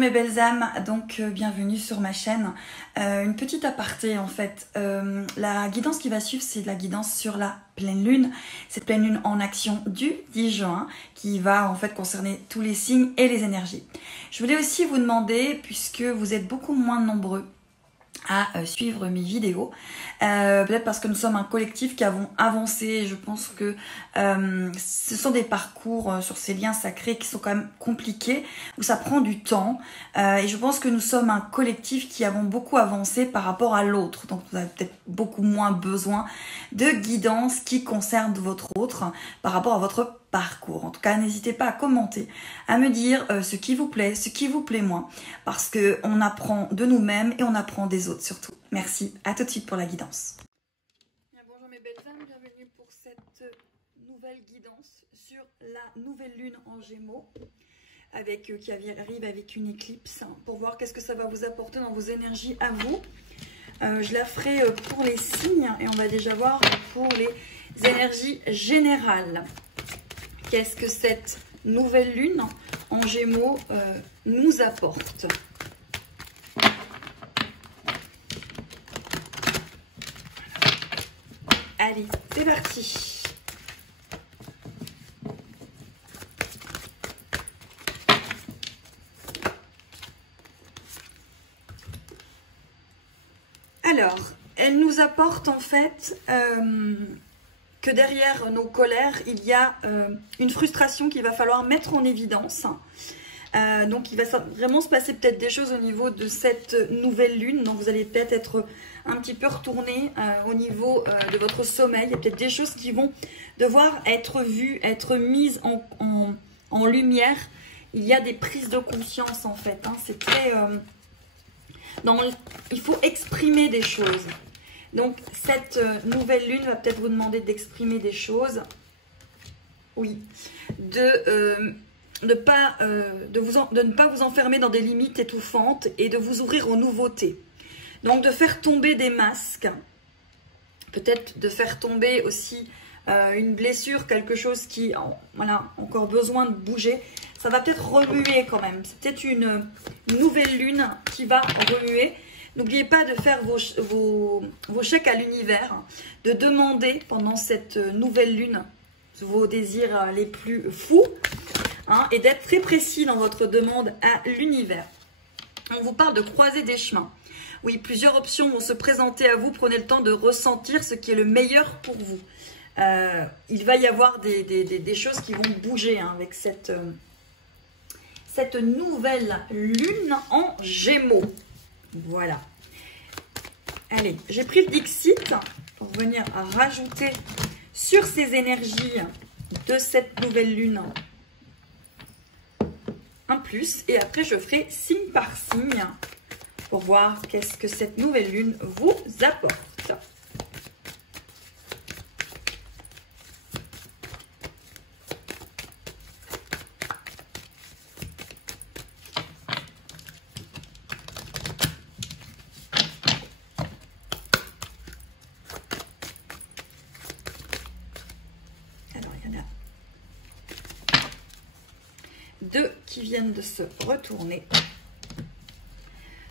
mes belles âmes, donc bienvenue sur ma chaîne. Une petite aparté en fait, la guidance qui va suivre, c'est de la guidance sur la pleine lune. Cette pleine lune en action du 10 juin qui va en fait concerner tous les signes et les énergies. Je voulais aussi vous demander, puisque vous êtes beaucoup moins nombreux à suivre mes vidéos, peut-être parce que nous sommes un collectif qui avons avancé. Je pense que ce sont des parcours sur ces liens sacrés qui sont quand même compliqués, où ça prend du temps, et je pense que nous sommes un collectif qui avons beaucoup avancé par rapport à l'autre, donc vous avez peut-être beaucoup moins besoin de guidance qui concerne votre autre par rapport à votre parcours. En tout cas, n'hésitez pas à commenter, à me dire ce qui vous plaît, ce qui vous plaît moins, parce que on apprend de nous-mêmes et on apprend des autres surtout. Merci, à tout de suite pour la guidance. Bonjour mes belles âmes, bienvenue pour cette nouvelle guidance sur la nouvelle lune en Gémeaux, qui arrive avec une éclipse, pour voir qu'est-ce que ça va vous apporter dans vos énergies à vous. Je la ferai pour les signes et on va déjà voir pour les énergies générales. Qu'est-ce que cette nouvelle lune en Gémeaux nous apporte? Allez, c'est parti. Alors, elle nous apporte en fait que derrière nos colères, il y a une frustration qu'il va falloir mettre en évidence. Donc, il va vraiment se passer peut-être des choses au niveau de cette nouvelle lune. Donc, vous allez peut-être être un petit peu retourné au niveau de votre sommeil. Il y a peut-être des choses qui vont devoir être vues, être mises en lumière. Il y a des prises de conscience en fait. Hein. C'est très... il faut exprimer des choses. Donc, cette nouvelle lune va peut-être vous demander d'exprimer des choses. Oui. De ne pas vous enfermer dans des limites étouffantes et de vous ouvrir aux nouveautés. Donc, de faire tomber des masques. Peut-être de faire tomber aussi une blessure, quelque chose qui a encore besoin de bouger. Ça va peut-être remuer quand même. C'est peut-être une nouvelle lune qui va remuer. N'oubliez pas de faire vos chèques à l'univers, de demander pendant cette nouvelle lune vos désirs les plus fous, hein, et d'être très précis dans votre demande à l'univers. On vous parle de croiser des chemins. Oui, plusieurs options vont se présenter à vous. Prenez le temps de ressentir ce qui est le meilleur pour vous. Il va y avoir des choses qui vont bouger hein, avec cette nouvelle lune en Gémeaux. Voilà. Allez, j'ai pris le Dixit pour venir rajouter sur ces énergies de cette nouvelle lune un plus. Et après, je ferai signe par signe pour voir qu'est-ce que cette nouvelle lune vous apporte. Deux qui viennent de se retourner.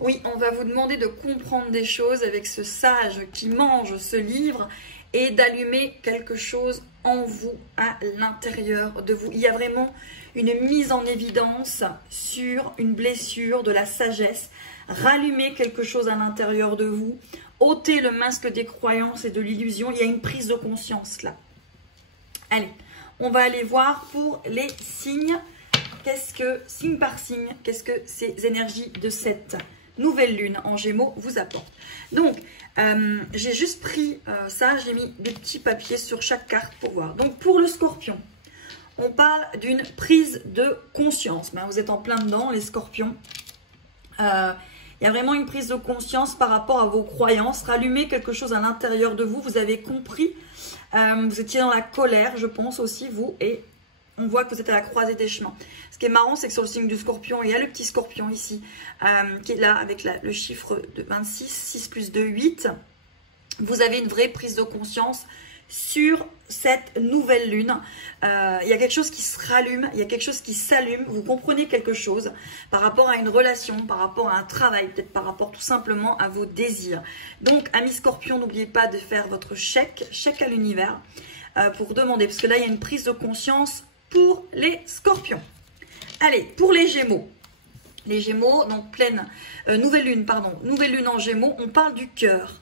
Oui, on va vous demander de comprendre des choses avec ce sage qui mange ce livre et d'allumer quelque chose en vous, à l'intérieur de vous. Il y a vraiment une mise en évidence sur une blessure, de la sagesse. Rallumer quelque chose à l'intérieur de vous. Ôter le masque des croyances et de l'illusion. Il y a une prise de conscience là. Allez, on va aller voir pour les signes. Qu'est-ce que, signe par signe, qu'est-ce que ces énergies de cette nouvelle lune en Gémeaux vous apportent? Donc, j'ai juste pris ça, j'ai mis des petits papiers sur chaque carte pour voir. Donc, pour le Scorpion, on parle d'une prise de conscience. Ben, vous êtes en plein dedans, les Scorpions. Il y a vraiment une prise de conscience par rapport à vos croyances. Rallumer quelque chose à l'intérieur de vous. Vous avez compris. Vous étiez dans la colère, je pense aussi, vous, et on voit que vous êtes à la croisée des chemins. Ce qui est marrant, c'est que sur le signe du Scorpion, il y a le petit Scorpion ici, qui est là avec le chiffre de 26, 6 plus 2, 8. Vous avez une vraie prise de conscience sur cette nouvelle lune. Il y a quelque chose qui se rallume, il y a quelque chose qui s'allume, vous comprenez quelque chose par rapport à une relation, par rapport à un travail, peut-être par rapport tout simplement à vos désirs. Donc, amis Scorpion, n'oubliez pas de faire votre chèque à l'univers pour demander, parce que là, il y a une prise de conscience pour les Scorpions. Allez, pour les Gémeaux. Les Gémeaux, donc nouvelle lune en Gémeaux, on parle du cœur.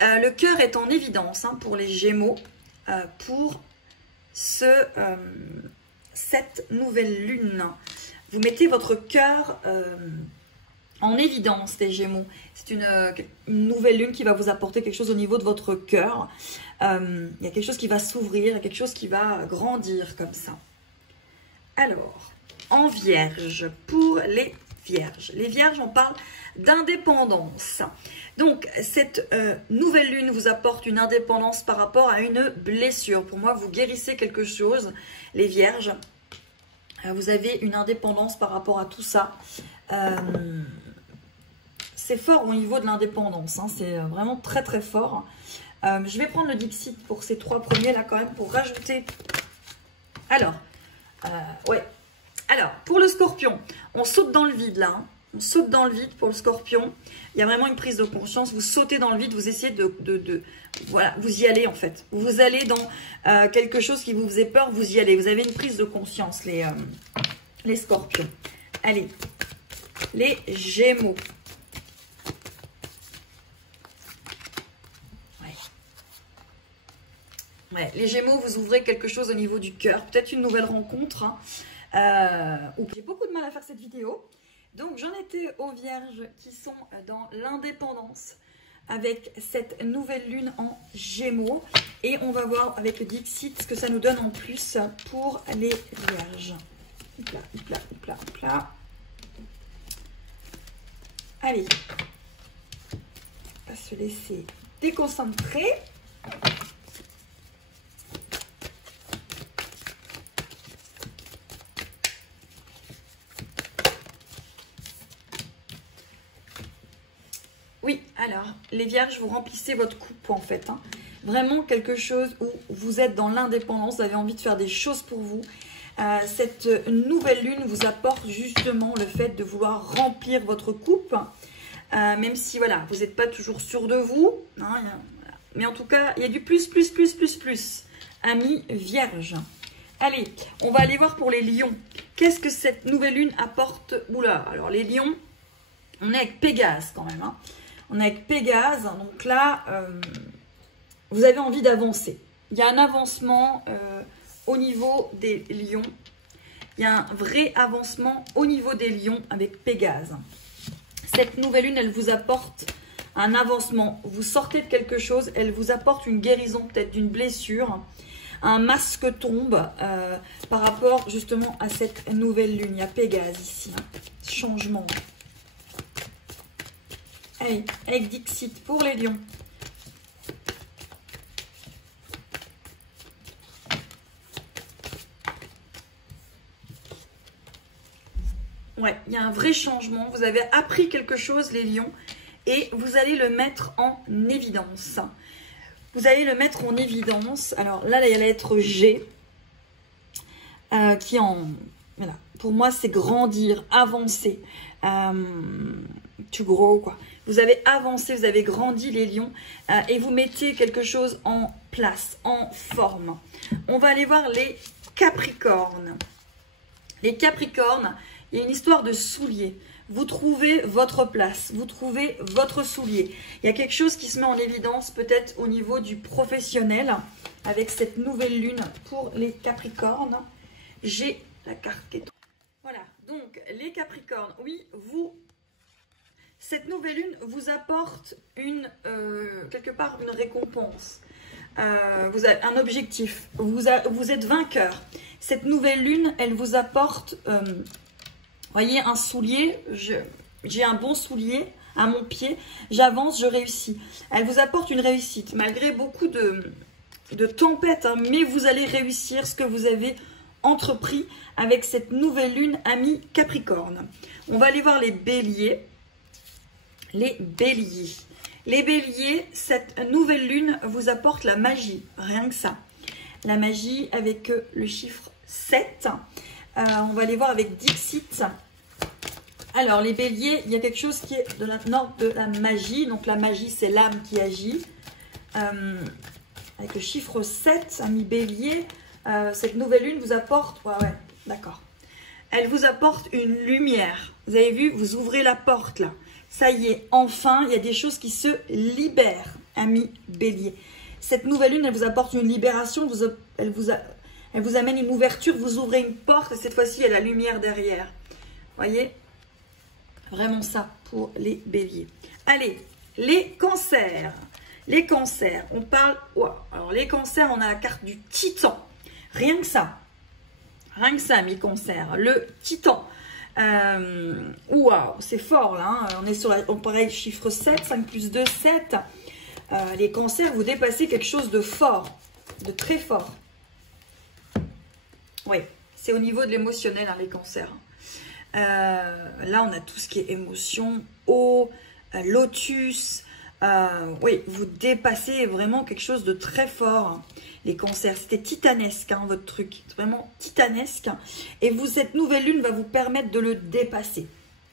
Le cœur est en évidence pour les Gémeaux pour cette nouvelle lune. Vous mettez votre cœur en évidence, les Gémeaux. C'est une nouvelle lune qui va vous apporter quelque chose au niveau de votre cœur. Il y a quelque chose qui va s'ouvrir, il y a quelque chose qui va grandir comme ça. Alors, en Vierge, pour les Vierges. Les Vierges, on parle d'indépendance. Donc, cette nouvelle lune vous apporte une indépendance par rapport à une blessure. Pour moi, vous guérissez quelque chose, les Vierges. Vous avez une indépendance par rapport à tout ça. C'est fort au niveau de l'indépendance. C'est vraiment très, très fort. Je vais prendre le Dixit pour ces 3 premiers, là, quand même, pour rajouter. Alors, ouais. Alors, pour le Scorpion, on saute dans le vide, là. On saute dans le vide pour le Scorpion. Il y a vraiment une prise de conscience. Vous sautez dans le vide, vous essayez voilà, vous y allez, en fait. Vous allez dans quelque chose qui vous faisait peur, vous y allez. Vous avez une prise de conscience, les Scorpions. Allez, les Gémeaux. Ouais, les Gémeaux, vous ouvrez quelque chose au niveau du cœur. Peut-être une nouvelle rencontre. J'ai beaucoup de mal à faire cette vidéo. Donc, j'en étais aux Vierges qui sont dans l'indépendance avec cette nouvelle lune en Gémeaux. Et on va voir avec le Dixit ce que ça nous donne en plus pour les Vierges. Hop là, hop là, hop là, hop là. Allez. On va se laisser déconcentrer. Oui, alors, les Vierges, vous remplissez votre coupe en fait. Vraiment quelque chose où vous êtes dans l'indépendance, vous avez envie de faire des choses pour vous. Cette nouvelle lune vous apporte justement le fait de vouloir remplir votre coupe. Même si, voilà, vous n'êtes pas toujours sûr de vous. Voilà. Mais en tout cas, il y a du plus. Amis Vierges. Allez, on va aller voir pour les lions. Qu'est-ce que cette nouvelle lune apporte? Oula, alors les lions, on est avec Pégase quand même. On est avec Pégase, donc là, vous avez envie d'avancer. Il y a un avancement au niveau des lions. Il y a un vrai avancement au niveau des lions avec Pégase. Cette nouvelle lune, elle vous apporte un avancement. Vous sortez de quelque chose, elle vous apporte une guérison peut-être d'une blessure. Un masque tombe par rapport justement à cette nouvelle lune. Il y a Pégase ici, changement. Allez, avec Dixit pour les lions. Ouais, il y a un vrai changement. Vous avez appris quelque chose, les lions, et vous allez le mettre en évidence. Vous allez le mettre en évidence. Alors là, il y a la lettre G qui en... Voilà. Pour moi, c'est grandir, avancer. To grow, quoi. Vous avez avancé, vous avez grandi, les lions, et vous mettez quelque chose en place, en forme. On va aller voir les Capricornes. Les Capricornes, il y a une histoire de souliers. Vous trouvez votre place, vous trouvez votre soulier. Il y a quelque chose qui se met en évidence peut-être au niveau du professionnel avec cette nouvelle lune pour les Capricornes. J'ai la carte qui est... Voilà, donc les Capricornes, oui, cette nouvelle lune vous apporte quelque part une récompense. Vous avez un objectif, vous êtes vainqueur. Cette nouvelle lune, elle vous apporte... voyez, un soulier, j'ai un bon soulier à mon pied, j'avance, je réussis. Elle vous apporte une réussite, malgré beaucoup de tempêtes, mais vous allez réussir ce que vous avez entrepris avec cette nouvelle lune, amis Capricorne. On va aller voir les béliers. Les béliers. Les béliers, cette nouvelle lune vous apporte la magie, rien que ça. La magie avec le chiffre 7. On va aller voir avec Dixit. Alors, les béliers, il y a quelque chose qui est de l'ordre de la magie. Donc, la magie, c'est l'âme qui agit. Avec le chiffre 7, ami bélier, cette nouvelle lune vous apporte... Ouais, d'accord. Elle vous apporte une lumière. Vous avez vu, vous ouvrez la porte là. Ça y est, enfin, il y a des choses qui se libèrent, ami bélier. Cette nouvelle lune, elle vous apporte une libération, elle vous amène une ouverture, vous ouvrez une porte et cette fois-ci, il y a la lumière derrière. Voyez? Vraiment ça pour les béliers. Allez, les cancers. Les cancers, on parle... Wow. Alors, les cancers, on a la carte du titan. Rien que ça. Rien que ça, mes cancers. Le titan. Waouh, c'est fort là. Hein. On est sur on pareil, chiffre 7, 5 plus 2, 7. Les cancers, vous dépassez quelque chose de fort, de très fort. Oui, c'est au niveau de l'émotionnel, hein, les cancers. Là, on a tout ce qui est émotion, eau, lotus. Oui, vous dépassez vraiment quelque chose de très fort. Hein. Les cancers, c'était titanesque, hein, votre truc. Vraiment titanesque. Et cette nouvelle lune va vous permettre de le dépasser.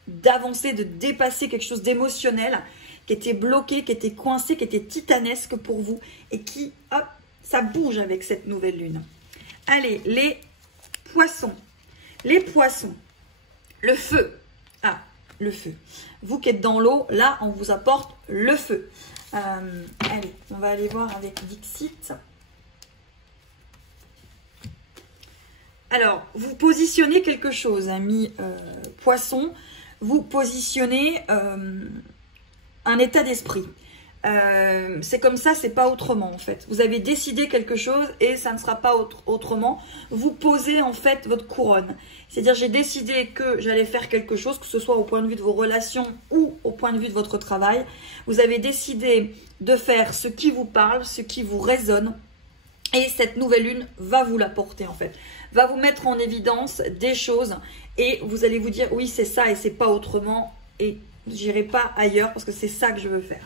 D'avancer, de dépasser quelque chose d'émotionnel qui était bloqué, qui était coincé, qui était titanesque pour vous. Et qui, hop, ça bouge avec cette nouvelle lune. Allez, les poissons. Les poissons. Le feu. Ah, le feu. Vous qui êtes dans l'eau, là, on vous apporte le feu. Allez, on va aller voir avec Dixit. Alors, vous positionnez quelque chose, ami poisson. Vous positionnez un état d'esprit. C'est comme ça, c'est pas autrement en fait. Vous avez décidé quelque chose et ça ne sera pas autrement. Vous posez en fait votre couronne. C'est-à-dire j'ai décidé que j'allais faire quelque chose, que ce soit au point de vue de vos relations ou au point de vue de votre travail. Vous avez décidé de faire ce qui vous parle, ce qui vous résonne. Et cette nouvelle lune va vous l'apporter en fait. Va vous mettre en évidence des choses et vous allez vous dire oui c'est ça et c'est pas autrement. Et j'irai pas ailleurs parce que c'est ça que je veux faire.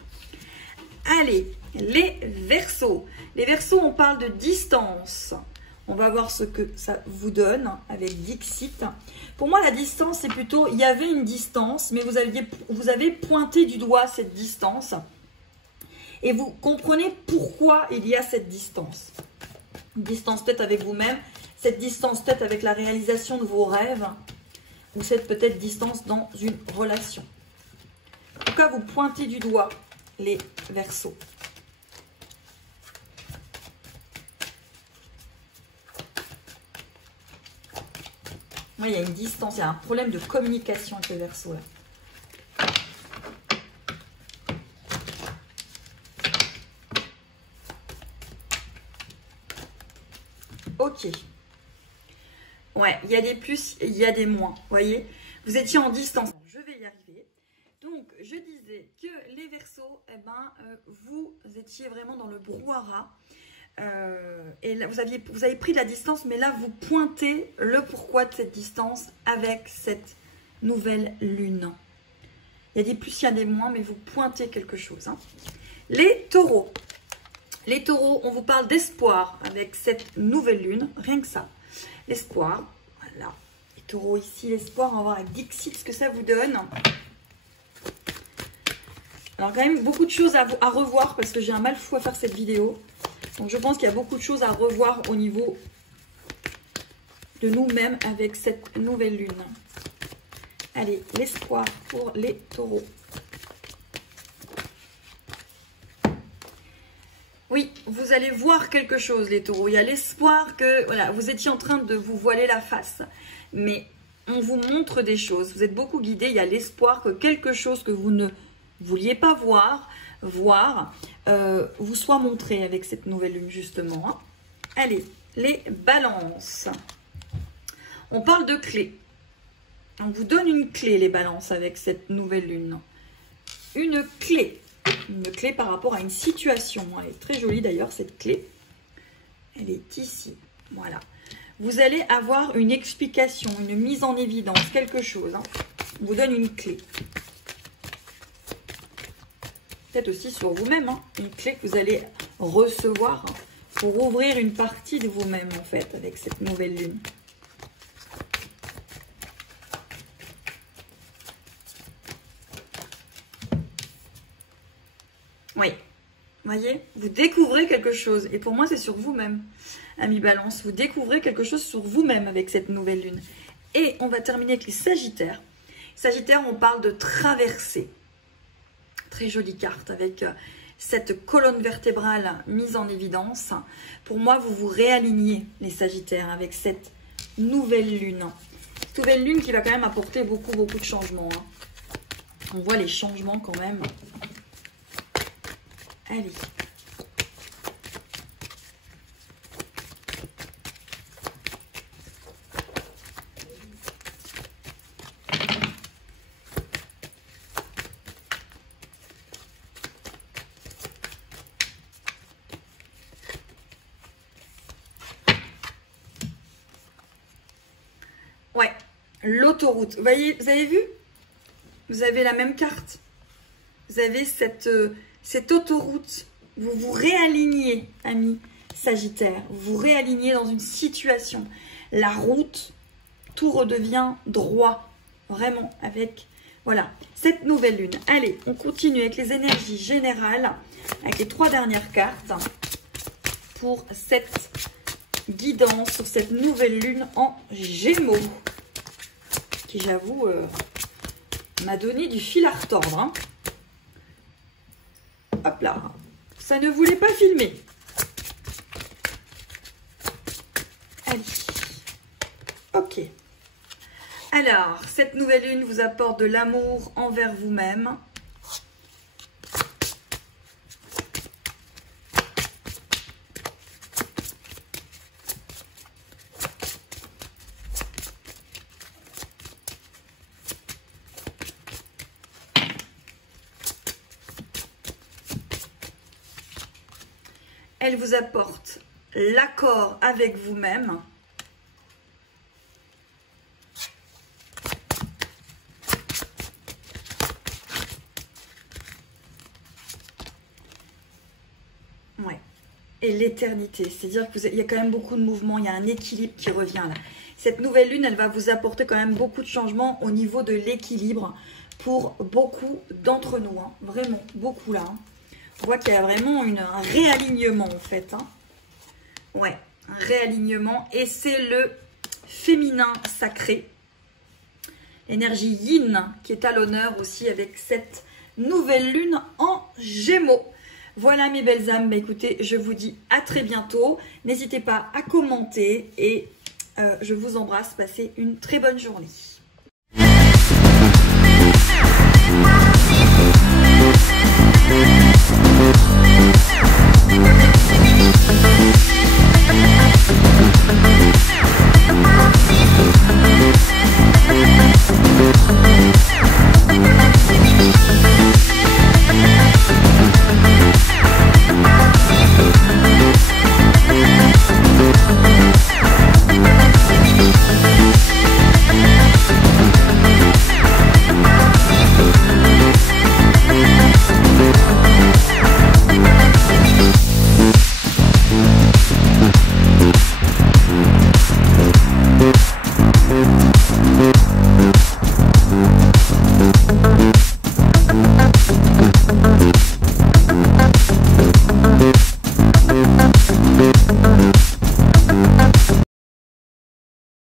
Allez, les Verseaux. Les Verseaux, on parle de distance. On va voir ce que ça vous donne avec Dixit. Pour moi, la distance, c'est plutôt... Il y avait une distance, mais vous avez pointé du doigt cette distance. Et vous comprenez pourquoi il y a cette distance. Une distance peut-être avec vous-même. Cette distance peut-être avec la réalisation de vos rêves. Ou cette peut-être distance dans une relation. En tout cas, vous pointez du doigt les Verseaux. Oui, il y a une distance, il y a un problème de communication avec les Verseaux là. Ok. Ouais, il y a des plus, il y a des moins. Vous voyez, vous étiez en distance. Je vais y arriver. Donc, je disais que les Verseaux, eh ben, vous étiez vraiment dans le brouhaha. Et là, vous avez pris de la distance, mais là, vous pointez le pourquoi de cette distance avec cette nouvelle lune. Il y a des plus, il y a des moins, mais vous pointez quelque chose. Hein. Les Taureaux. Les Taureaux, on vous parle d'espoir avec cette nouvelle lune, rien que ça. L'espoir, voilà. Les Taureaux ici, l'espoir, on va voir avec Dixit ce que ça vous donne. Alors quand même beaucoup de choses à revoir parce que j'ai un mal fou à faire cette vidéo. Donc je pense qu'il y a beaucoup de choses à revoir au niveau de nous-mêmes avec cette nouvelle lune. Allez, l'espoir pour les Taureaux. Oui, vous allez voir quelque chose les Taureaux. Il y a l'espoir que voilà, vous étiez en train de vous voiler la face. Mais on vous montre des choses. Vous êtes beaucoup guidés. Il y a l'espoir que quelque chose que vous ne vouliez pas voir, vous soit montré avec cette nouvelle lune justement. Hein. Allez, les balances. On parle de clés. On vous donne une clé, les balances, avec cette nouvelle lune. Une clé. Une clé par rapport à une situation. Elle est très jolie d'ailleurs, cette clé. Elle est ici. Voilà. Vous allez avoir une explication, une mise en évidence, quelque chose. Hein. On vous donne une clé. peut-être aussi sur vous-même, hein. Une clé que vous allez recevoir pour ouvrir une partie de vous-même, en fait, avec cette nouvelle lune. Oui, voyez, vous découvrez quelque chose. Et pour moi, c'est sur vous-même, amis Balance. Vous découvrez quelque chose sur vous-même avec cette nouvelle lune. Et on va terminer avec les Sagittaires. Sagittaires, on parle de traversée. Très jolie carte avec cette colonne vertébrale mise en évidence. Pour moi, vous vous réalignez, les Sagittaires, avec cette nouvelle lune. Cette nouvelle lune qui va quand même apporter beaucoup de changements, hein. On voit les changements quand même. Allez. Ouais, l'autoroute. Vous voyez, vous avez vu? Vous avez la même carte. Vous avez cette autoroute. Vous vous réalignez, amis Sagittaires. Vous vous réalignez dans une situation. La route, tout redevient droit. Vraiment, avec, voilà, cette nouvelle lune. Allez, on continue avec les énergies générales, avec les 3 dernières cartes, pour cette guidance sur cette nouvelle lune en Gémeaux, qui, j'avoue, m'a donné du fil à retordre, hein. Hop là, ça ne voulait pas filmer. Allez, ok. Alors, cette nouvelle lune vous apporte de l'amour envers vous-même. Elle vous apporte l'accord avec vous-même. Ouais. Et l'éternité. C'est-à-dire qu'il y a quand même beaucoup de mouvements, il y a un équilibre qui revient là. Cette nouvelle lune, elle va vous apporter quand même beaucoup de changements au niveau de l'équilibre pour beaucoup d'entre nous, hein. Vraiment, beaucoup là, hein. On voit qu'il y a vraiment un réalignement en fait, hein. Ouais, un réalignement. Et c'est le féminin sacré. L'énergie yin qui est à l'honneur aussi avec cette nouvelle lune en Gémeaux. Voilà mes belles âmes. Bah, écoutez, je vous dis à très bientôt. N'hésitez pas à commenter et je vous embrasse. Passez une très bonne journée. We'll be right back.